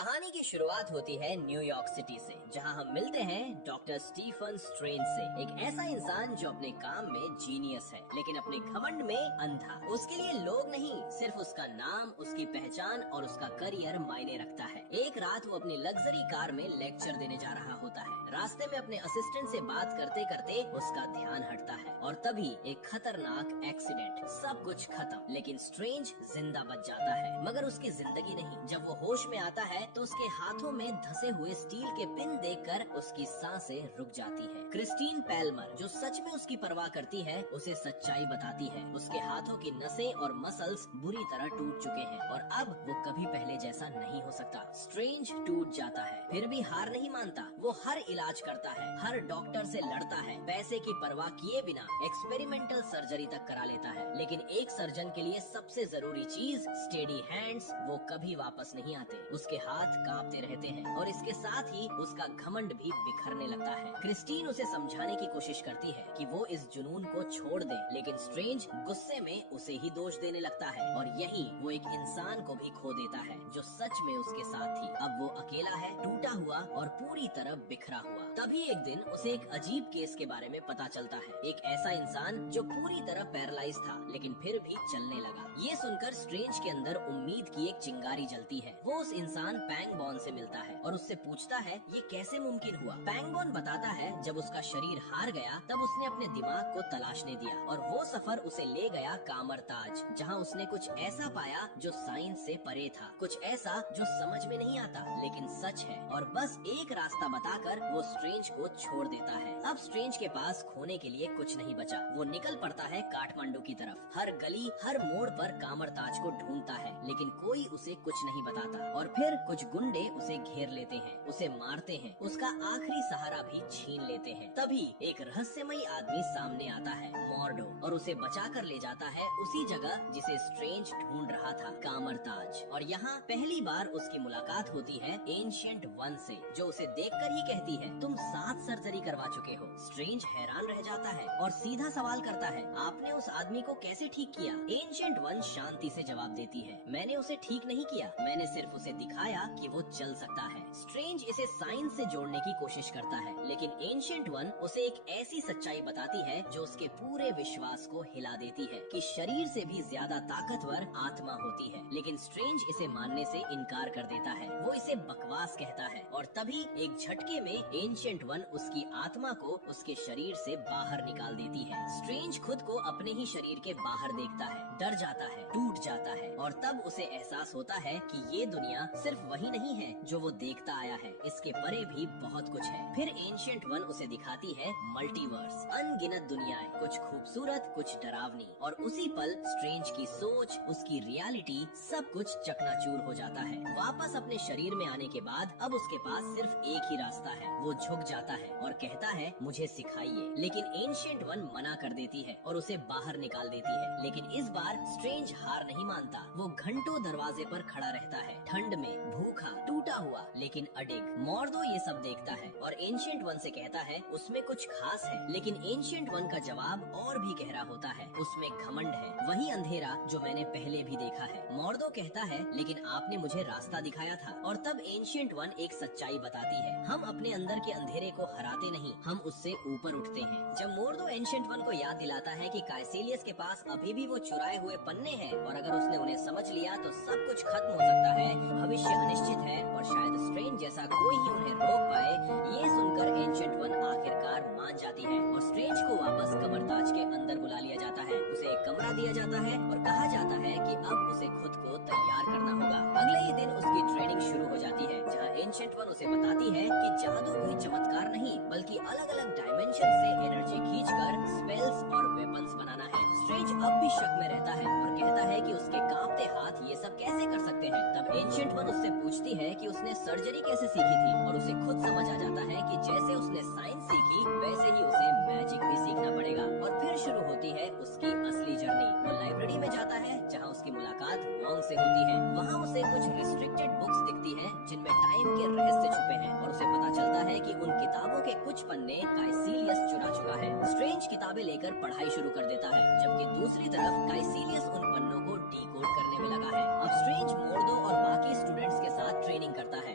कहानी की शुरुआत होती है न्यूयॉर्क सिटी से, जहां हम मिलते हैं डॉक्टर स्टीफन स्ट्रेंज से। एक ऐसा इंसान जो अपने काम में जीनियस है, लेकिन अपने घमंड में अंधा। उसके लिए लोग नहीं, सिर्फ उसका नाम, उसकी पहचान और उसका करियर मायने रखता है। एक रात वो अपनी लग्जरी कार में लेक्चर देने जा रहा होता है। रास्ते में अपने असिस्टेंट से बात करते करते उसका ध्यान हटता है और तभी एक खतरनाक एक्सीडेंट। सब कुछ खत्म, लेकिन स्ट्रेंज जिंदा बच जाता है, मगर उसकी जिंदगी नहीं। जब वो होश में आता है तो उसके हाथों में धंसे हुए स्टील के पिन देखकर उसकी सांसें रुक जाती है। क्रिस्टीन पैल्मर, जो सच में उसकी परवाह करती है, उसे सच्चाई बताती है। उसके हाथों की नसें और मसल्स बुरी तरह टूट चुके हैं और अब वो कभी पहले जैसा नहीं हो सकता। स्ट्रेंज टूट जाता है, फिर भी हार नहीं मानता। वो हर इलाज करता है, हर डॉक्टर से लड़ता है, पैसे की परवाह किए बिना एक्सपेरिमेंटल सर्जरी तक करा लेता है। लेकिन एक सर्जन के लिए सबसे जरूरी चीज स्टेडी हैंड्स, वो कभी वापस नहीं आते। उसके हाथ कांपते रहते हैं और इसके साथ ही उसका घमंड भी बिखरने लगता है। क्रिस्टीन उसे समझाने की कोशिश करती है कि वो इस जुनून को छोड़ दे, लेकिन स्ट्रेंज गुस्से में उसे ही दोष देने लगता है और यही वो एक इंसान को भी खो देता है जो सच में उसके साथ थी। अब वो अकेला है, टूटा हुआ और पूरी तरह बिखरा हुआ। तभी एक दिन उसे एक अजीब केस के बारे में पता चलता है। एक ऐसा इंसान जो पूरी तरह पैरालाइज था, लेकिन फिर भी चलने लगा। ये सुनकर स्ट्रेंज के अंदर उम्मीद की एक चिंगारी जलती है। वो उस इंसान पैंगबॉन से मिलता है और उससे पूछता है ये कैसे मुमकिन हुआ। पैंगबॉन बताता है जब उसका शरीर हार गया तब उसने अपने दिमाग को तलाशने दिया और वो सफर उसे ले गया कामरताज, जहाँ उसने कुछ ऐसा पाया जो साइंस से परे था, कुछ ऐसा जो समझ में नहीं आता लेकिन सच है। और बस एक रास्ता बताकर वो स्ट्रेंज को छोड़ देता है। अब स्ट्रेंज के पास खोने के लिए कुछ नहीं बचा। वो निकल पड़ता है काठमांडू की तरफ। हर गली, हर मोड़ पर कामरताज को ढूंढता है, लेकिन कोई उसे कुछ नहीं बताता। और फिर कुछ गुंडे उसे घेर लेते हैं, उसे मारते हैं, उसका आखिरी सहारा भी छीन लेते हैं। तभी एक रहस्यमयी आदमी सामने आता है, मॉर्डो, और उसे बचा कर ले जाता है उसी जगह जिसे स्ट्रेंज ढूंढ रहा था, कामरताज। और यहाँ पहली बार उसकी मुलाकात होती है एंशिएंट वन से, जो उसे देखकर ही कहती है तुम 7 सर्जरी करवा चुके हो। स्ट्रेंज हैरान रह जाता है और सीधा सवाल करता है आपने उस आदमी को कैसे ठीक किया। एंशिएंट वन शांति से जवाब देती है मैंने उसे ठीक नहीं किया, मैंने सिर्फ उसे दिखाया कि वो चल सकता है। स्ट्रेंज इसे साइंस से जोड़ने की कोशिश करता है, लेकिन एंशिएंट वन उसे एक ऐसी सच्चाई बताती है जो उसके पूरे विश्वास को हिला देती है कि शरीर से भी ज्यादा ताकतवर आत्मा होती है। लेकिन स्ट्रेंज इसे मानने से इनकार कर देता है, वो इसे बकवास कहता है। और तभी एक झटके में एंशिएंट वन उसकी आत्मा को उसके शरीर से बाहर निकाल देती है। स्ट्रेंज खुद को अपने ही शरीर के बाहर देखता है, डर जाता है, टूट जाता है और तब उसे एहसास होता है कि ये दुनिया सिर्फ वही नहीं है जो वो देखता आया है, इसके परे भी बहुत कुछ है। फिर एंशिएंट वन उसे दिखाती है मल्टीवर्स, अनगिनत दुनियाएं, कुछ खूबसूरत, कुछ डरावनी। और उसी पल स्ट्रेंज की सोच, उसकी रियलिटी, सब कुछ चकनाचूर हो जाता है। वापस अपने शरीर में आने के बाद अब उसके पास सिर्फ एक ही रास्ता है। वो झुक जाता है और कहता है मुझे सिखाइए, लेकिन एंशिएंट वन मना कर देती है और उसे बाहर निकाल देती है। लेकिन इस बार स्ट्रेंज हार नहीं मानता। वो घंटों दरवाजे पर खड़ा रहता है, ठंड में, भूखा, टूटा हुआ, लेकिन अडिग। मॉर्डो ये सब देखता है और एंशिएंट वन से कहता है उसमें कुछ खास है, लेकिन एंशिएंट वन का जवाब और भी गहरा होता है, उसमें घमंड है, वही अंधेरा जो मैंने पहले भी देखा है। मॉर्डो कहता है लेकिन आपने मुझे रास्ता दिखाया था। और तब एंशिएंट वन एक सच्चाई बताती है हम अपने अंदर के अंधेरे को हराते नहीं, हम उससे ऊपर उठते हैं। जब मॉर्डो एंशिएंट वन को याद दिलाता है कि काइसेलियस के पास अभी भी वो चुराए हुए पन्ने हैं और अगर उसने उन्हें समझ लिया तो सब कुछ खत्म हो सकता है, भविष्य अनिश्चित है और शायद स्ट्रेंज जैसा कोई ही उन्हें रोक पाए, ये सुनकर एंशिएंट वन आखिरकार मान जाती है और स्ट्रेंज को वापस कमरताज के अंदर बुला लिया जाता है। उसे एक कमरा दिया जाता है और कहा जाता है कि अब उसे खुद को तैयार करना होगा। अगले ही दिन उसकी ट्रेनिंग शुरू हो जाती है, जहाँ एंशिएंट वन उसे बताती है कि जादू कोई चमत्कार नहीं, बल्कि अलग अलग डायमेंशन से एनर्जी खींचकर स्पेल्स और वेपन्स बनाना है। स्ट्रेंज अब भी शक में रहता है और कहता है कि उसके कांपते हाथ ये सब कैसे कर सकते हैं। तब एंशिएंट वन उससे पूछती है कि उसने सर्जरी कैसे सीखी थी और उसे खुद समझ आ जाता है कि जैसे उसने साइंस सीखी वैसे ही उसे मैजिक भी सीखना पड़ेगा। और फिर शुरू होती है उसकी असली जर्नी। वो लाइब्रेरी में जाता है जहाँ उसकी मुलाकात वॉन्ग से होती है। वहाँ उसे कुछ रिस्ट्रिक्टेड बुक्स दिखती हैं जिनमें टाइम के रहस्य छुपे हैं और उसे पता चलता है कि उन किताबों के कुछ पन्ने काइसिलियस चुरा चुका है। स्ट्रेंज किताबें लेकर पढ़ाई शुरू कर देता है, जबकि दूसरी तरफ काइसिलियस उन पन्नों को डीकोड करने में लगा है। अब स्ट्रेंज मॉर्डो और बाकी स्टूडेंट्स के साथ ट्रेनिंग करता है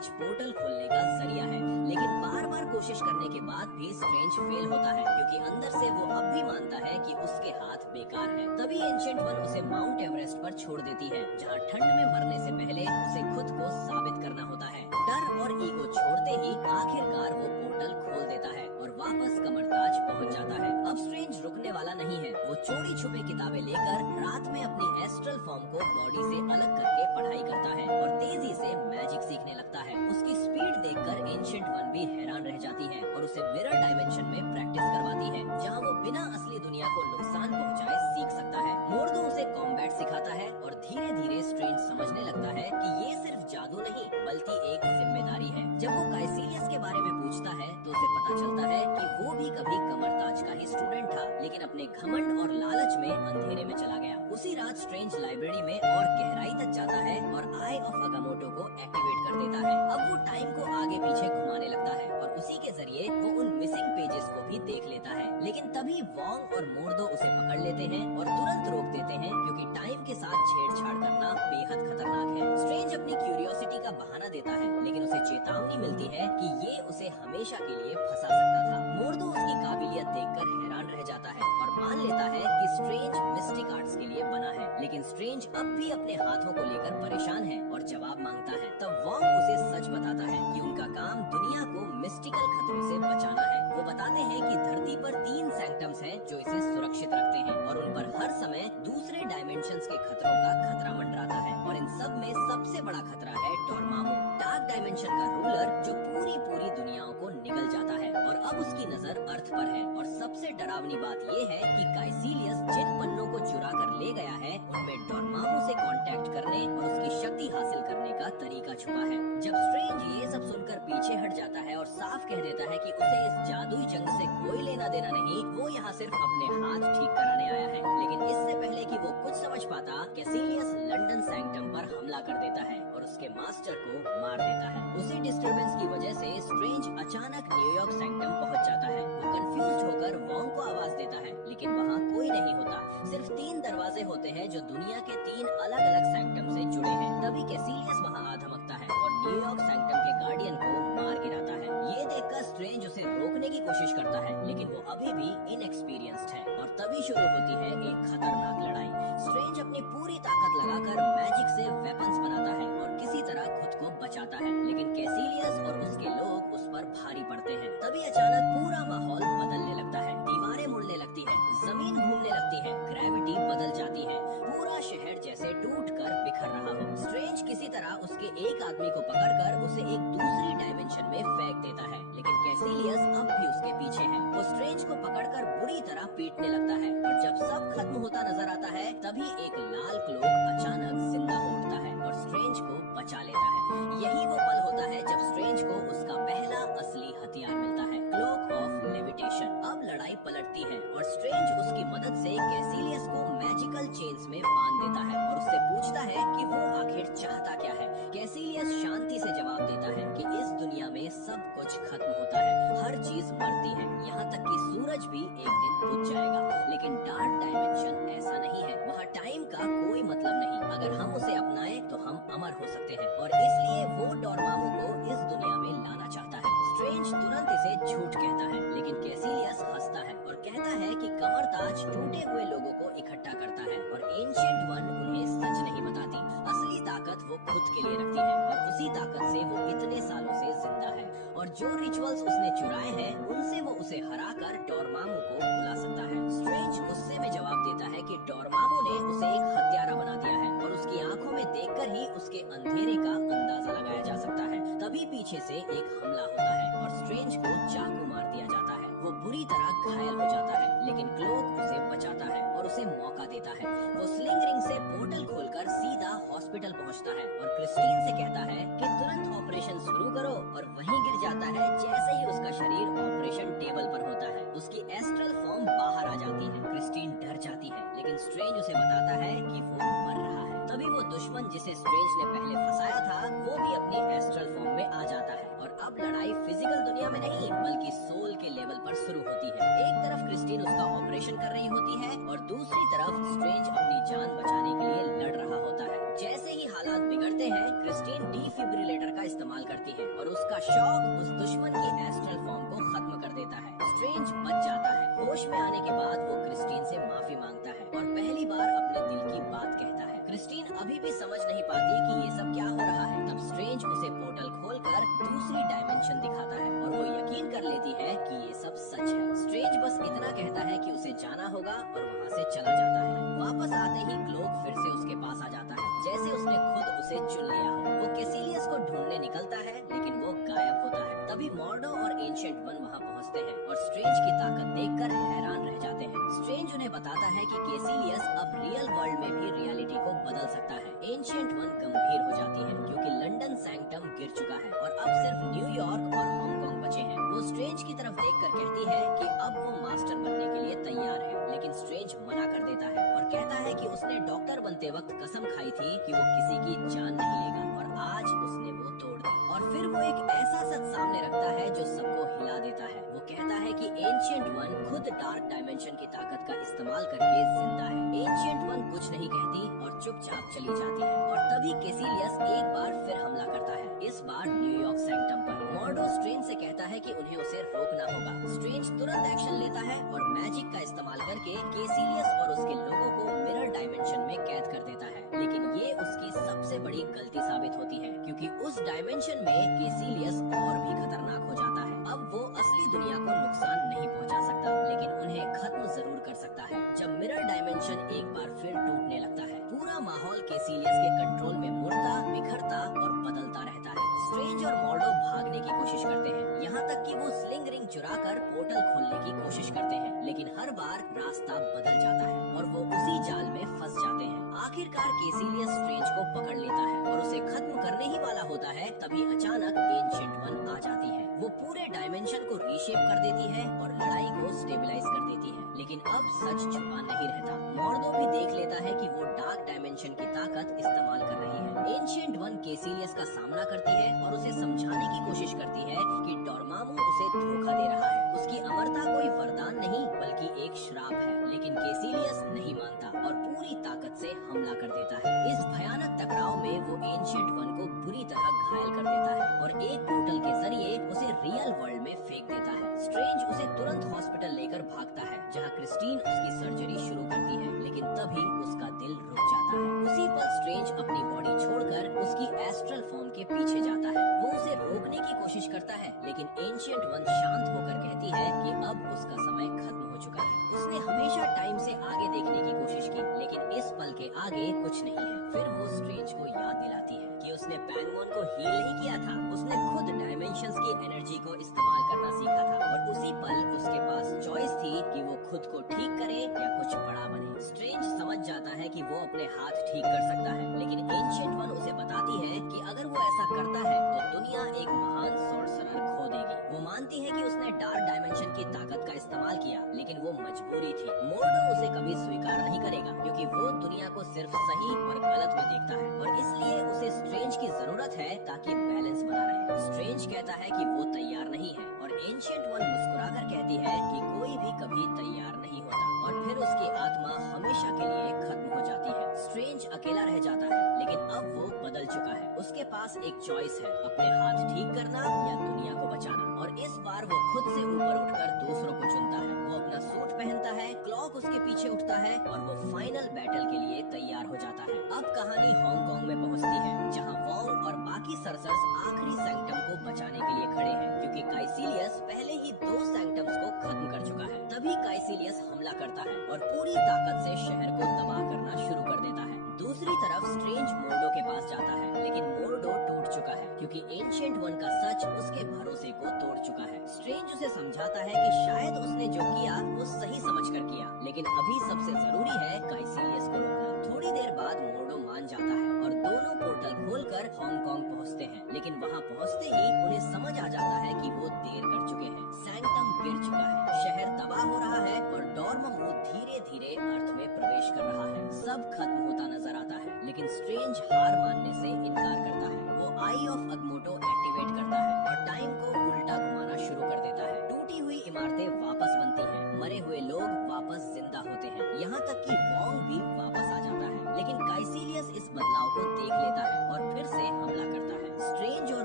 बीच पोर्टल खोलने का जरिया है। लेकिन बार बार कोशिश करने के बाद भी स्ट्रेंज फेल होता है, क्योंकि अंदर से वो अब भी मानता है कि उसके हाथ बेकार है। तभी एंशिएंट वन उसे माउंट एवरेस्ट पर छोड़ देती है, जहाँ ठंड में मरने से पहले उसे खुद को साबित करना होता है। डर और ईगो छोड़ते ही आखिरकार वो पोर्टल खोल देता है और वापस कमरताज पहुंच जाता है। अब स्ट्रेंज रुकने वाला नहीं है। वो चोरी छुपे किताबें लेकर रात में अपनी एस्ट्रल फॉर्म को बॉडी से अलग करके पढ़ाई करता है और तेजी से मैजिक सीखने लगता है। उसकी स्पीड देखकर एंशिएंट वन भी हैरान रह जाती है और उसे मिरर डायमेंशन में प्रैक्टिस करवाती है, जहाँ वो बिना असली दुनिया को नुकसान पहुंचाए सीख सकता है। मोर्दो उसे कॉम्बैट सिखाता है और धीरे धीरे स्ट्रेंज समझने लगता है कि ये सिर्फ जादू नहीं बल्कि एक जिम्मेदारी है। जब वो काइसीलियस के बारे में पूछता है तो उसे पता चलता है कि वो भी कभी कमरताज का ही स्टूडेंट था, लेकिन अपने घमंड और लालच में अंधेरे में चला गया। उसी रात स्ट्रेंज लाइब्रेरी में और गहराई तक जाता है और आई ऑफ अगामोटो को एक्टिवेट कर देता है। अब वो टाइम को आगे पीछे घुमाने लगता है और उसी के जरिए वो उन मिसिंग पेजेस को भी देख लेता है। लेकिन तभी वोंग और मोर्दो उसे पकड़ लेते हैं और तुरंत रोक देते हैं, क्योंकि टाइम के साथ छेड़छाड़ करना बेहद खतरनाक है। स्ट्रेंज अपनी क्यूरियोसिटी का बहाना देता है, लेकिन उसे चेतावनी मिलती है कि ये उसे हमेशा के लिए फंसा सकता था। मोर्दो उसकी काबिलियत देखकर हैरान रह जाता है और मान लेता है कि स्ट्रेंज मिस्टिक आर्ट्स के लिए बना है। लेकिन स्ट्रेंज अब भी अपने हाथों को लेकर परेशान है और जवाब मांगता है। तब वोंग उसे सच बताता है कि उनका काम दुनिया को मिस्टिकल खतरों से बचाना है। वो बताते हैं कि धरती पर 3 सैंक्टम्स हैं जो इसे सुरक्षित रखते हैं और उन पर हर समय दूसरे डायमेंशंस के खतरों का खतरा मंडराता है, और इन सब में सबसे बड़ा खतरा है डोरमामू, डार्क डायमेंशन का रूलर जो पूरी दुनियाओं को निगल जाता है। और अब उसकी नजर अर्थ पर है। और सबसे डरावनी बात ये है कि काइसीलियस जिन पन्नों को चुरा कर ले गया है उनमें डोरमामू से कांटेक्ट करने और उसकी शक्ति हासिल करने का तरीका छुपा है। जब स्ट्रेंज ये सब सुनकर पीछे हट जाता है और साफ कह देता है कि उसे इस जादुई जंग से कोई लेना देना नहीं, वो यहाँ सिर्फ अपने हाथ ठीक कराने आया है। लेकिन इससे पहले कि वो कुछ समझ पाता, कैसिलियस लंदन सैंक्टम पर हमला कर देता है और उसके मास्टर को मार देता है। उसी डिस्टरबेंस की वजह से स्ट्रेंज अचानक न्यूयॉर्क सैंक्टम पहुंच जाता है। वो कंफ्यूज होकर वोंग को आवाज देता है, लेकिन वहाँ कोई नहीं होता। सिर्फ 3 दरवाजे होते हैं जो दुनिया के 3 अलग अलग सैंक्टम से जुड़े हैं। तभी कैसिलियस वहाँ आ धमकता है और न्यूयॉर्क सैंक्टम के गार्डियन को मार गिराता है। ये देखकर स्ट्रेंज उसे रोकने की कोशिश करता है, लेकिन वो अभी भी इनएक्सपीरियंस्ड है। और तभी शुरू होती है एक खतरनाक लड़ाई। स्ट्रेंज अपनी पूरी ताकत लगाकर मैजिक से वेपन्स बनाता है और किसी तरह खुद को बचाता है, लेकिन कैसिलियस और उसके लोग उस पर भारी पड़ते हैं। तभी अचानक पूरा माहौल बदलने लगता है। दीवारें मुड़ने लगती है, जमीन घूमने लगती है, ग्रेविटी बदल जाती है, पूरा शहर जैसे टूटकर बिखर रहा हो। स्ट्रेंज किसी तरह उसके एक आदमी को पकड़कर उसे एक दूसरी डायमेंशन में फेंक देता है, लेकिन कैसिलियस अब भी उसके पीछे है। वो स्ट्रेंज को पकड़कर बुरी तरह पीटने लगता है और जब सब खत्म होता नजर आता है, तभी एक लाल क्लोक अचानक जिंदा हो उठता है और स्ट्रेंज को बचा लेता है। यही वो पल होता है जब स्ट्रेंज को उसका पहला असली हथियार मिलता है, क्लोक ऑफ लेविटेशन। अब लड़ाई पलटती है और स्ट्रेंज उसकी मदद से कैसिलियस को मैजिकल चेन्स में बांध देता है और उससे पूछता है कि वो आखिर चाहता क्या है। कैसिलियस शांति से जवाब देता है कि इस दुनिया में सब कुछ खत्म होता है, हर चीज मरती है, यहाँ तक कि सूरज भी एक दिन बुझ जाएगा। लेकिन डार्क डायमेंशन ऐसा नहीं है, वहाँ टाइम का कोई मतलब नहीं। अगर हम उसे अपनाएं तो हम अमर हो सकते हैं, और इसलिए वो डोरमामू को इस दुनिया में लाना चाहता है। स्ट्रेंज तुरंत इसे झूठ कहता है, लेकिन कैसिलियस हंसता है और कहता है कि कमरताज टूटे हुए लोगों को इकट्ठा करता है और एंशिएंट वन उन्हें सच नहीं बताती। असली ताकत वो खुद के लिए रखती है और उसी ताकत से वो इतने सालों से जिंदा है। और जो रिचुअल्स उसने चुराए हैं उनसे वो उसे हराकर डोरमामू को बुला सकता है। स्ट्रेंज गुस्से में जवाब देता है कि डोरमामू ने उसे एक हत्यारा बना दिया है और उसकी आंखों में देखकर ही उसके अंधेरे का अंदाजा लगाया जा सकता है। तभी पीछे से एक हमला होता है और स्ट्रेंज को चाकू मार दिया जाता है। वो बुरी तरह घायल हो जाता है, लेकिन क्लोक उसे बचाता है और उसे मौका देता है। वो स्लिंग रिंग से पोर्टल खोलकर सीधा हॉस्पिटल पहुंचता है और क्रिस्टीन से कहता है कि तुरंत ऑपरेशन शुरू करो, और वहीं गिर जाता है जैसे ही उसका शरीर ऑपरेशन टेबल पर होता है। उसकी एस्ट्रल फॉर्म बाहर आ जाती है। क्रिस्टीन डर जाती है, लेकिन स्ट्रेंज उसे बताता है कि वो मर रहा है। तभी वो दुश्मन जिसे स्ट्रेंज ने पहले फंसाया था वो भी अपनी एस्ट्रल फॉर्म में आ जाता है, और अब लड़ाई फिजिकल दुनिया में नहीं बल्कि सोल के लेवल पर शुरू होती है। एक तरफ क्रिस्टीन उसका ऑपरेशन कर रही होती है और दूसरी तरफ स्ट्रेंज अपनी जान बचाने के लिए लड़ रहा होता है। जैसे ही हालात बिगड़ते हैं, क्रिस्टीन डिफिब्रिलेटर का इस्तेमाल करती है और उसका शॉक उस दुश्मन की एस्ट्रल फॉर्म को खत्म कर देता है। स्ट्रेंज बच जाता है। होश में आने के बाद वो क्रिस्टीन से माफी मांगता है और पहली बार अपने दिल की बात कहता है। क्रिस्टीन अभी भी समझ नहीं पाती कि ये सब क्या हो रहा है। तब स्ट्रेंज उसे पोर्टल खोलकर दूसरी डायमेंशन दिखाता है और वो यकीन कर लेती है कि ये सब सच है। स्ट्रेंज बस इतना कहता है कि उसे जाना होगा और वहाँ से चला जाता है। वापस आते ही क्लोक फिर से उसके पास आ जाता है, जैसे उसने खुद उसे चुन लिया हो। वो कैसिलियस को ढूंढने निकलता है, लेकिन वो गायब होता है। तभी मॉर्डो और एंशिएंट वन वहाँ पहुँचते हैं और स्ट्रेंज की ताकत देखकर हैरान रह जाते हैं। स्ट्रेंज उन्हें बताता है कि कैसिलियस अब रियल वर्ल्ड में भी रियलिटी को बदल सकता है। एंशिएंट वन गंभीर हो जाती है क्योंकि लंदन सैंक्टम गिर चुका है और अब सिर्फ न्यूयॉर्क और हांगकांग बचे हैं। वो स्ट्रेंज की तरफ देखकर कहती है कि अब वो मास्टर बनने के लिए तैयार है, लेकिन स्ट्रेंज मना कर देता है और कहता है कि उसने डॉक्टर बनते वक्त कसम खाई थी कि वो किसी की जान नहीं लेगा और आज उसने वो तोड़ दी। और फिर वो एक ऐसा सच सामने रखता है जो सबको हिला देता है। वो कहता है कि एंशिएंट वन खुद डार्क डायमेंशन की ताकत का इस्तेमाल करके जिंदा है। एंशिएंट वन कुछ नहीं कहती और चुपचाप चली जाती है और तभी कैसिलियस एक बार फिर हमला करता है, इस बार न्यूयॉर्क सैंक्टम पर। मॉर्डो स्ट्रेंज से कहता है कि उन्हें उसे रोकना होगा। स्ट्रेंज तुरंत एक्शन लेता है और मैजिक का इस्तेमाल करके कैसिलियस और उसके लोगों को मिरर डायमेंशन में कैद कर देता है। लेकिन ये उसकी सबसे बड़ी गलती साबित होती है क्योंकि उस डायमेंशन में कैसिलियस और भी खतरनाक हो जाता है। अब वो असली दुनिया को नुकसान नहीं पहुंचा सकता, लेकिन उन्हें खत्म जरूर कर सकता है। जब मिरर डायमेंशन एक बार फिर टूटने लगता है, पूरा माहौल कैसिलियस के कंट्रोल में मुड़ता, बिखरता और बदलता रहता है। स्ट्रेंज और मॉर्डो भागने की कोशिश करते हैं, यहाँ तक कि वो स्लिंग रिंग चुराकर पोर्टल खोलने की कोशिश करते हैं, लेकिन हर बार रास्ता बदल जाता है और वो उसी जाल में फंस जाते हैं। आखिरकार कैसिलियस स्ट्रेंज को पकड़ लेता है और उसे खत्म करने ही वाला होता है, तभी अचानक एंशिएंट वन आ जाती है। वो पूरे डायमेंशन को रीशेप कर देती है और लड़ाई को स्टेबलाइज कर देती है। लेकिन अब सच छुपा नहीं रहता। मॉर्डो भी देख लेता है कि वो डार्क डायमेंशन की ताकत इस्तेमाल कर रही है। एंशिएंट वन कैसिलियस का सामना करती है और उसे समझाने की कोशिश करती है कि डोरमामू उसे धोखा दे रहा है। उसकी अमरता कोई वरदान नहीं बल्कि एक श्राप है। लेकिन कैसिलियस नहीं मानता और पूरी ताकत से हमला कर देता है। इस भयानक टकराव में वो एंशिएंट वन को बुरी तरह घायल कर देता है और एक पोर्टल के जरिए उसे रियल वर्ल्ड में फेंक देता है। स्ट्रेंज उसे तुरंत हॉस्पिटल लेकर भागता है, जहाँ क्रिस्टीन उसकी सर्जरी शुरू करती है, लेकिन तभी उसका दिल रुक जाता है। उसी पल स्ट्रेंज अपनी बॉडी छोड़कर उसकी एस्ट्रल फॉर्म के पीछे जाता है। वो उसे रोकने की कोशिश करता है, लेकिन एंशिएंट वन शांत होकर कहती है कि अब उसका समय खत्म हो चुका है। उसने हमेशा टाइम से आगे देखने की कोशिश की, लेकिन इस पल के आगे कुछ नहीं है। फिर वो स्ट्रेंज को याद दिलाती है कि उसने पैंगमोन को हील नहीं किया था, उसने खुद डायमेंशंस की एनर्जी को इस्तेमाल करना सीखा था और उसी पल उसके पास चॉइस थी कि वो खुद को ठीक करे या कुछ बड़ा बने। स्ट्रेंज समझ जाता है कि वो अपने हाथ ठीक कर सकता है, लेकिन एंशिएंट वन उसे बताती है कि अगर वो ऐसा करता है तो दुनिया एक महान सॉर्सरर खो देगी। वो मानती है कि उसने डार्क डायमेंशन की ताकत का इस्तेमाल किया, लेकिन वो मजबूरी थी। मॉर्डो उसे कभी स्वीकार नहीं करेगा क्योंकि वो दुनिया को सिर्फ सही और गलत में देखता है और इसलिए उसे स्ट्रेंज की जरूरत है ताकि बैलेंस बना रहे। स्ट्रेंज कहता है कि वो तैयार नहीं है और एंशिएंट वन मुस्कुराकर कहती है कि कोई भी कभी तैयार नहीं होता और फिर उसकी आत्मा हमेशा के लिए खत्म हो जाती है। स्ट्रेंज अकेला रह जाता है, लेकिन अब वो बदल चुका है। उसके पास एक चॉइस है, अपने हाथ ठीक करना या दुनिया को बचाना। और इस बार वो खुद से ऊपर उठकर दूसरों को चुनता है। वो अपना सूट पहनता है, क्लॉक उसके पीछे उठता है और वो फाइनल बैटल के लिए तैयार हो जाता है। अब कहानी हांगकांग में पहुंचती है, जहां वोंग और बाकी सरसर्स आखिरी सैंक्टम को बचाने के लिए खड़े हैं, क्योंकि कैसिलियस पहले ही 2 सैंक्टम्स को खत्म कर चुका है। तभी कैसिलियस हमला करता है और पूरी ताकत से शहर को तबाह करना शुरू कर देता है। दूसरी तरफ स्ट्रेंज मोर्डो के पास जाता है, लेकिन मोर्डो टूट चुका है क्योंकि एंशिएंट वन का सच उसके भरोसे को तोड़ चुका है। स्ट्रेंज उसे समझाता है कि शायद उसने जो किया वो सही समझकर किया, लेकिन अभी सबसे जरूरी है कैसिलियस को रोकना। थोड़ी देर बाद मोर्डो मान जाता है और दोनों पोर्टल खोलकर हांगकांग पहुंचते हैं, लेकिन वहां पहुंचते ही उन्हें समझ आ जाता है कि वो देर कर चुके हैं। सैंक्टम गिर चुका है, शहर तबाह हो रहा है और डोरमामू धीरे धीरे अर्थ में प्रवेश कर रहा है। सब खत्म होता नजर आता है, लेकिन स्ट्रेंज हार मानने से इनकार करता है। वो आई ऑफ अगमोटो एक्टिवेट करता है और टाइम को उल्टा घुमाना शुरू कर देता है। टूटी हुई इमारतें वापस बनती हैं, मरे हुए लोग वापस जिंदा होते हैं, यहाँ तक कि वोंग भी वापस आ जाता है। लेकिन कैसिलियस इस बदलाव को देख लेता है और फिर से हमला करता है। स्ट्रेंज और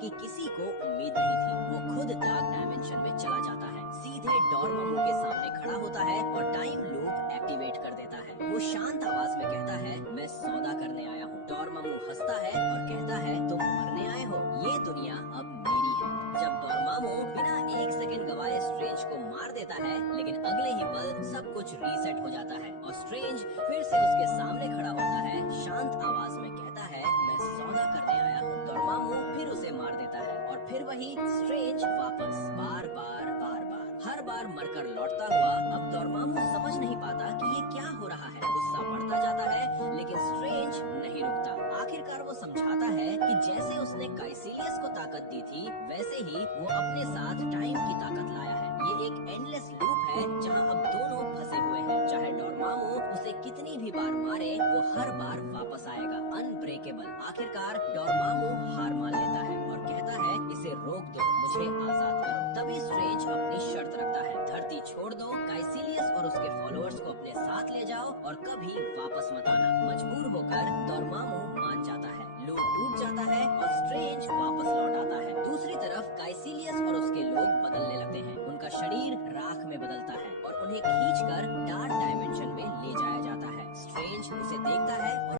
जिसकी किसी को उम्मीद नहीं थी। वो खुद डार्क डायमेंशन में चला जाता है, सीधे डॉर्मामू के सामने खड़ा होता है और टाइम लूप एक्टिवेट कर देता है। वो शांत आवाज में कहता है, मैं सौदा करने आया हूँ। डॉर्मामू हंसता है और कहता है, तुम मरने आए हो, ये दुनिया अब मेरी है। जब डॉर्मामू बिना एक सेकंड गवाए स्ट्रेंज को मार देता है, लेकिन अगले ही पल सब कुछ रीसेट हो जाता है और स्ट्रेंज फिर से उसके सामने खड़ा होता है, शांत आवाज में कहता है, मैं सौदा करने आया हूँ। डॉर्मामू फिर उसे मार देता है और फिर वही स्ट्रेंज वापस बार बार हर बार मरकर लौटता हुआ। अब डॉर्मामू समझ नहीं पाता कि ये क्या हो रहा है। गुस्सा बढ़ता जाता है, लेकिन स्ट्रेंज नहीं रुकता। आखिरकार वो समझाता है कि जैसे उसने काइसिलियस को ताकत दी थी, वैसे ही वो अपने साथ टाइम की ताकत लाया है। ये एक एंडलेस लूप है जहाँ अब दोनों फंसे हुए हैं। चाहे डॉर्मामू उसे कितनी भी बार मारे, वो हर बार वापस आएगा, अनब्रेकेबल। आखिरकार डॉर्मामू हार मान लेता है और कहता है, इसे रोक दो, मुझे आजाद करो। तभी स्ट्रेंज अपनी शर्त रखता है, धरती छोड़ दो, काइसिलियस और उसके फॉलोअर्स को अपने साथ ले जाओ और कभी वापस मत आना।